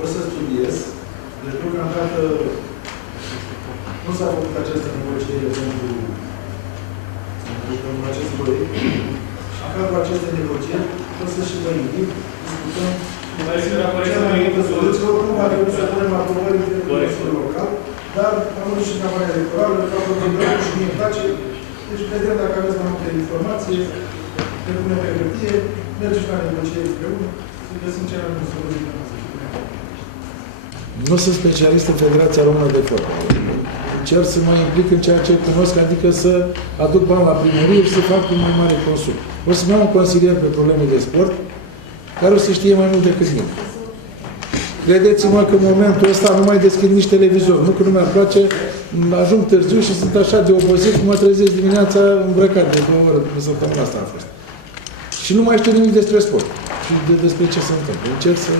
o să studiez, deci deocamdată nu s-a făcut această negociere pentru acest proiect. Și în cadrul acestei negocieri, o să și vă invit, discutăm cea mai multă soluție. Oricum va trebui să punem aprobări de Consiliul Local, dar am văzut și campania electorală, ca program și mie îmi place. Deci, vedem dacă aveți mai multe informații, le punem pe hârtie, mergem la negocieri împreună, să găsim cea mai bună soluție. Nu sunt specialist în Federația Română de Fotbal. Încerc să mă implic în ceea ce cunosc, adică să aduc bani la primărie și să fac un mai mare consum. O să-mi iau un consilier pe probleme de sport, care o să știe mai mult decât mine. Credeți-mă că în momentul ăsta nu mai deschid nici televizor. Nu că nu mi-ar place, ajung târziu și sunt așa de obosit că mă trezesc dimineața îmbrăcat de 2 ore, până săptămâna asta a fost. Și nu mai știu nimic despre sport și despre ce se întâmplă. Încerc să...